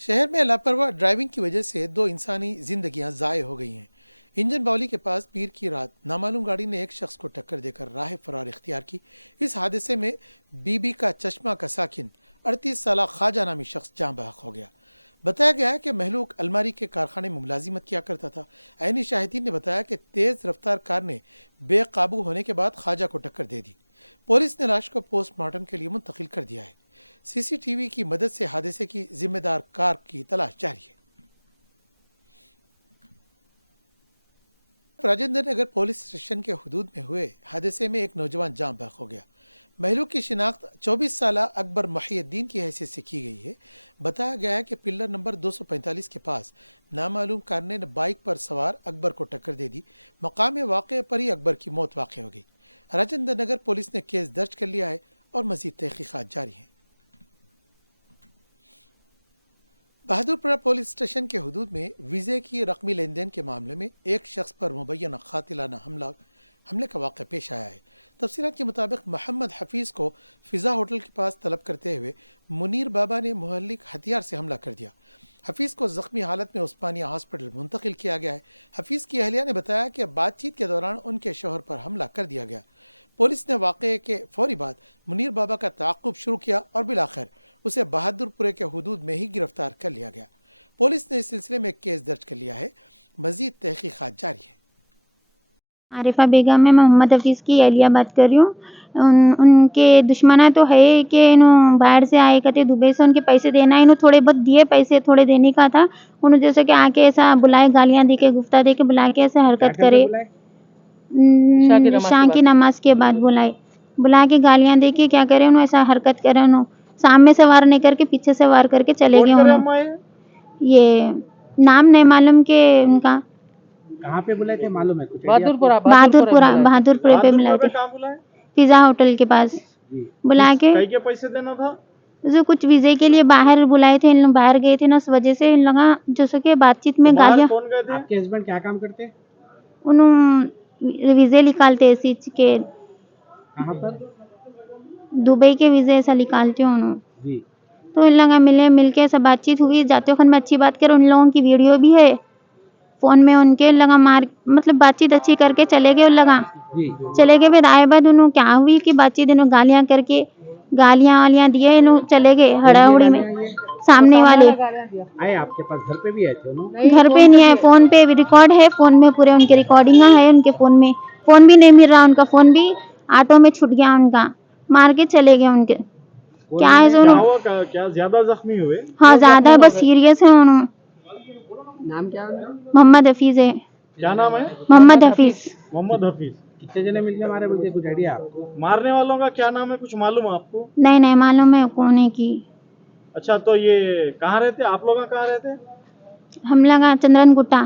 शहर में लापरवाह ड्राइविंग की वजह से दो इंसानी जिंदगियां ज़ाय हो गई हैं। इंजन बावली के पास पीर की रात नामालूम गाड़ी ने एक शख्स को टक्कर देकर राह फरार इख्तियार की। इस हादसे में बीबी का चश्मा का साकिन 38 साल ख्वाजा नामी शख्स जाँ बहक हो गया। बताया गया है कि महलूक अलमारी के कारखाने में मुलाजिमत किया करता था। ऐनी शाहिदीन ने बताया कि तेज रफ्तार कार ने बेकाबू होने के बाद ख्वाजा को टक्कर दे दी। पुलिस ने लाश को पोस्टमार्टम के लिए मुंतकिल कर दिया है। सीसीटीवी की मदद से हादसे की जिम्मेदार कार की तलाश जारी है। राजेंद्र नगर पुलिस स्टेशन के हुदूद में हुए हादसे में एक नौजवान जाँ बहक हो गया। महलूक की शिनाख्त 24 साल अकबर मुहियुद्दीन की हैसियत से की गई है। बताया गया है कि पिल्लर नंबर 245 के पास नामालूम कार ने बाइक पर सवार अकबर को टक्कर दे दी। मकाम वाक़े पर ही अकबर की मौत वाक़ हो गई। राजेंद्र नगर पुलिस ने केस दर्ज कर लिया है और मजीद तहकीकात जारी हैं। बहादुरपुरा पुलिस स्टेशन के हुदूद में वीज़े की रकमी लेन देन के मामले में एक शख्स पर मुबैना कातिलाना हमले का वाक़या पेश आया है। तफसीलात के मुताबिक मोहम्मद हफीज़ को फ़िज़ा होटल के पास तलब करते हुए मुनीर बाबा ने मुहल्लिक हथियार से हमला कर दिया। हफीज़ को ज़ख्मी हालत में उस्मानिया हॉस्पिटल मुंतकिल किया गया है। हफीज़ की अहलिया ने बताया कि बातचीत के दौरान उनके शोहर पर हमला कर दिया गया। पुलिस ने वाक़े के फौरी बाद मुनीर बाबा का ताक़ुब शुरू किया और बिलाखिर उसे बहादुरपुरे के हुदूद में ही गिरफ्तार कर लिया गया। पुलिस ने इस सिलसिले में केस दर्ज कर लिया है। मजीद तहकीकात जारी है। आरिफा बेगम है, मैं मोहम्मद हफीज़ की अहलिया बात कर रही हूँ। उनके दुश्मना तो है कि इन्हों बाहर से आए कहते दुबई से उनके पैसे देना, इन्हों थोड़े बहुत दिए, पैसे थोड़े देने का था। उन्होंने जैसे कि आके ऐसा बुलाए, गालियाँ दे के, गुफ्ता दे के बुला के ऐसे हरकत करे। शाम की नमाज के बाद बुलाए, बुला के गालियाँ दे के क्या करे, उन्होंने ऐसा हरकत करे। उन्हों सामने से वार नहीं करके पीछे से वार करके चले गए। उन्होंने ये नाम नहीं मालूम के उनका कहाँ पे बुलाए थे मालूम है कुछ? बहादुरपुरा पे मिलाए थे, पिज़्ज़ा होटल के पास बुला के। के पैसे देना था? जो कुछ वीज़े के लिए बाहर बुलाए थे, इन लोग बाहर गए थे ना, उस वजह से इन लोग जैसे कि बातचीत में गालियाँ। कौन गए थे? आपके हस्बैंड क्या काम करते हैं? उन्होंने वीज़े निकालते ऐसी के कहाँ पर? दुबई के वीज़े ऐसा निकालते हो उन्होंने। जी। तो इन लोग मिल के सब बातचीत हुई। जाते वक्त मैं अच्छी बात करूँ, उन लोगों की वीडियो भी है फ़ोन में। उनके लगा मार मतलब बातचीत अच्छी करके चले गए। लगा चले गए, फिर आए बाद उन्होंने क्या हुई कि बातचीत इन्होंने गालियाँ करके गालियाँ वालियाँ दिए, इन्हों चले गए हड़ाहुड़ी में। सामने वाले आए आपके पास, घर पे भी आए थे उन्होंने? घर पे नहीं आए, फ़ोन पे भी रिकॉर्ड है, फ़ोन में पूरे उनके रिकॉर्डिंग है उनके फ़ोन में। फ़ोन भी नहीं मिल रहा, उनका फ़ोन भी ऑटो में छूट गया उनका, मार के चले गए उनके। क्या है क्या हुआ? क्या ज्यादा जख्मी हुए? हाँ ज्यादा, बस सीरियस है उन्होंने। नाम क्या है? मोहम्मद हफीज़ है। क्या नाम है? मोहम्मद हफीज़। मोहम्मद हफीज। कितने जने मिलके मारे बोलते, कुछ आइडिया आपको? मारने वालों का क्या नाम है, कुछ मालूम है आपको? नहीं मालूम है कौन है की। अच्छा, तो ये कहाँ रहते, आप लोग कहाँ रहते? हम लगा चंद्रन गुट्टा।